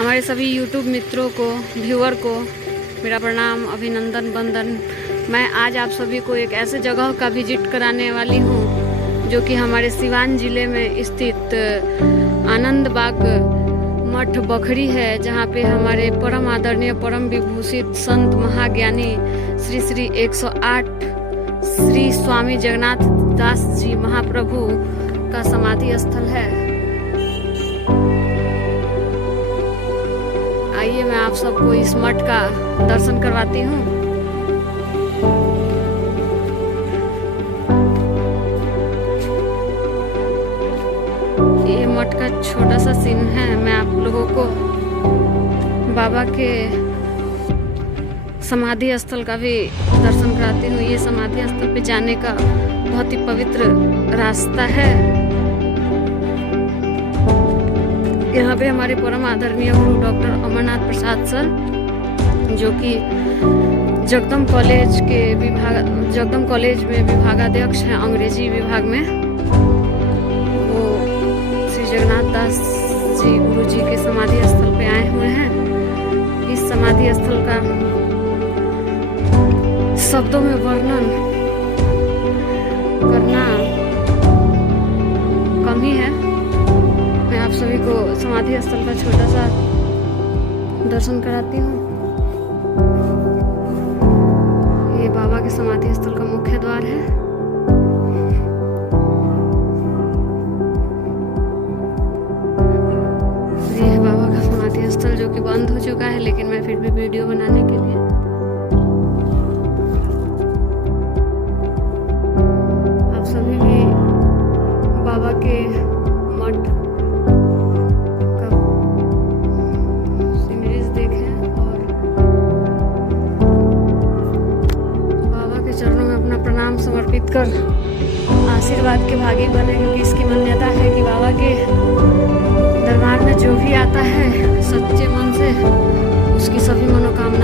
हमारे सभी YouTube मित्रों को, व्यूअर को मेरा प्रणाम, अभिनंदन, वंदन। मैं आज आप सभी को एक ऐसे जगह का विजिट कराने वाली हूँ जो कि हमारे सिवान जिले में स्थित आनंद बाग मठ बखरी है, जहाँ पे हमारे परम आदरणीय परम विभूषित संत महाज्ञानी श्री श्री 108 श्री स्वामी जगन्नाथ दास जी महाप्रभु का समाधि स्थल है। आइए मैं आप सबको इस मठ का दर्शन करवाती हूँ। ये मठ का छोटा सा सीन है। मैं आप लोगों को बाबा के समाधि स्थल का भी दर्शन कराती हूँ। ये समाधि स्थल पे जाने का बहुत ही पवित्र रास्ता है। यहाँ पे हमारे परम आदरणीय गुरु डॉक्टर अमरनाथ प्रसाद सर, जो कि जगदम कॉलेज में विभागाध्यक्ष हैं अंग्रेजी विभाग में, वो श्री जगन्नाथ दास जी गुरु जी के समाधि स्थल पे आए हुए हैं। इस समाधि स्थल का शब्दों में वर्णन करना कम ही है। मैं आप सभी को समाधि स्थल का छोटा सा दर्शन कराती हूँ। ये बाबा के समाधि स्थल का मुख्य द्वार है। ये है बाबा का समाधि स्थल, जो कि बंद हो चुका है, लेकिन मैं फिर भी वीडियो बनाने के लिए आप सभी भी बाबा के मठ प्रणाम समर्पित कर आशीर्वाद के भागी बने, क्योंकि इसकी मान्यता है कि बाबा के दरबार में जो भी आता है सच्चे मन से, उसकी सभी मनोकामना